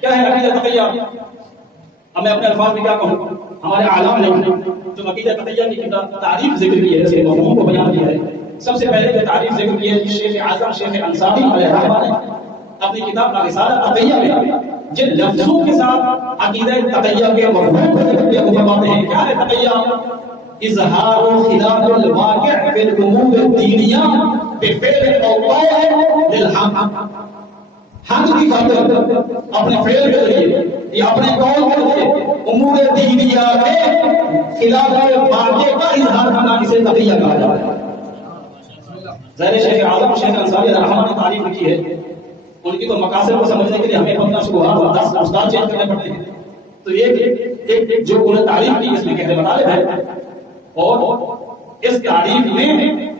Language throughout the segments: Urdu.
کیا ہے عقیدہ تقیہ؟ اب میں اپنے الفاظ میں کیا کہوں، ہمارے عالم نے جو عقیدہ تقیہ کی تعریف ذکر کی ہے، اس کے مفہوم کو بیان کیا ہے، سب سے پہلے جو تعریف ذکر کی ہے شیخ اعظم شیخ انصاری علیہ الرحمہ نے اپنی کتاب الرسالہ تقیہ میں جن لفظوں کے ساتھ عقیدہ تقیہ کے مفہوم کو فرماتے ہیں. کیا ہے تقیہ؟ اظہار خلاف الواقع فی الامور الدینیہ بفعل او قول للحق. حق کی خاطر اپنے فعل کے ذریعے یا اپنے قول کے ذریعے امور دینیہ کے خلاف واقع کا اظہار کرنا، اسے تقیہ کہا جاتا ہے. ظاہر شیخ اعظم شیخ انصاری علیہ الرحمہ نے تعریف کی ہے، ان کی تو مقاصد کو سمجھنے کے لیے ہمیں 15 شبہات اور 10 استاد چینج کرنے پڑتے ہیں. تو ایک جو انہوں نے تعریف کی اس میں کہنے مطالب ہے، اور اس تعریف میں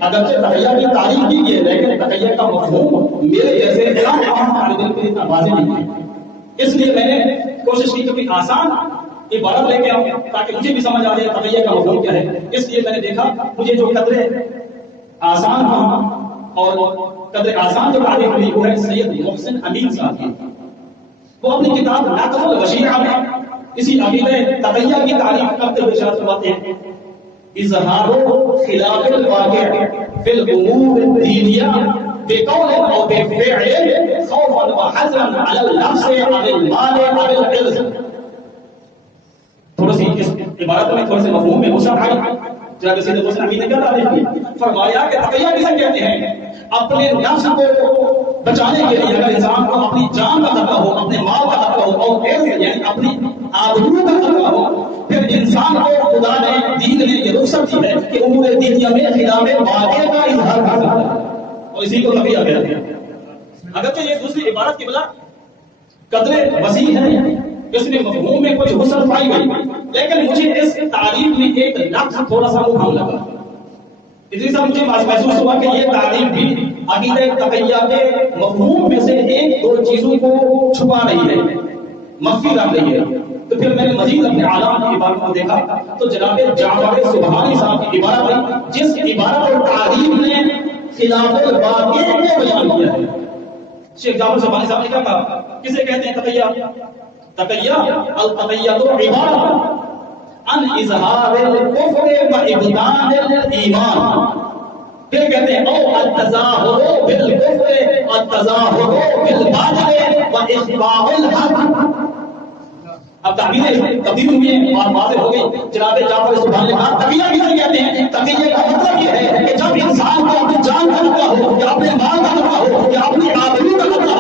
اگرچہ تقیہ کی تعریف کی ہے لیکن تقیہ کا مفہوم میرے جیسے عام طالب علم کے اتنا واضح نہیں ہے. اس لیے میں نے کوشش کی کہ آسان عبارت لے کے آؤں تاکہ مجھے بھی سمجھ آ جائے تقیہ کا مفہوم کیا ہے. اس لیے میں نے دیکھا مجھے جو قدرے آسان ہوا اور قدر آسان جو تعریف ہوئی وہ ہے سید محسن امین صاحب کی. وہ اپنی کتاب نقض الوشیعہ میں اسی عقیدہ تقیہ کی تعریف کرتے ہوئے ارشاد فرماتے ہیں اظہار خلاف الواقع فی الامور الدینیہ بقول او بفعل خوفا وحذرا علی النفس او المال او العرض. تھوڑی سی اس عبارت میں تھوڑے سے مفہوم میں وسعت آئی. جناب سید محسن امین نے کیا تعریف کی؟ فرمایا کہ تقیہ کسے کہتے ہیں؟ اپنے نفس کو بچانے کے لیے اگر انسان کو اپنی جان کا خطرہ ہو، اپنے مال کا خطرہ ہو اور یعنی اپنی آبرو کا خطرہ ہو، پھر انسان کو خدا نے دین نے یہ رخصت دی ہے کہ امور دینیہ میں خلاف واقع کا اظہار کر سکتا ہے، اور اسی کو تقیہ کہتے ہیں. اگرچہ یہ دوسری عبارت کی بلا قدر وسیع ہے، اس میں مفہوم میں کوئی حسن پائی گئی، لیکن مجھے اس تعریف میں ایک لفظ تھوڑا سا مبہم لگا. اتنی سا مجھے محسوس ہوا کہ یہ تعریف بھی عقیدہ تقیہ کے مفہوم میں سے ایک دو چیزوں کو چھپا رہی ہے، مخفی رکھ رہی ہے. تو پھر میں نے مزید اپنے عالم کی عبارت کو دیکھا تو جناب جعفر سبحانی صاحب کی عبارت ہے جس عبارت اور تعریف نے خلاف الواقع کو بیان کیا ہے. شیخ جعفر سبحانی صاحب نے کیا کہا؟ کسے کہتے ہیں تقیہ؟ تقیہ التقیہ عبارت ان اظہار الکفر و ابطان الایمان. پھر کہتے ہیں او التظاہر بالکفر والتظاہر بالباطل و اخفاء الحق. اب تعبیریں تبدیل ہوئی ہیں اور واضح ہو گئی. جناب جعفر سبحانی نے کہا تقیہ کسے کہتے ہیں؟ تقیہ کا مطلب یہ ہے کہ جب انسان کو اپنی جان کا خطرہ ہو یا اپنے مال کا خطرہ ہو یا اپنی آبرو کا خطرہ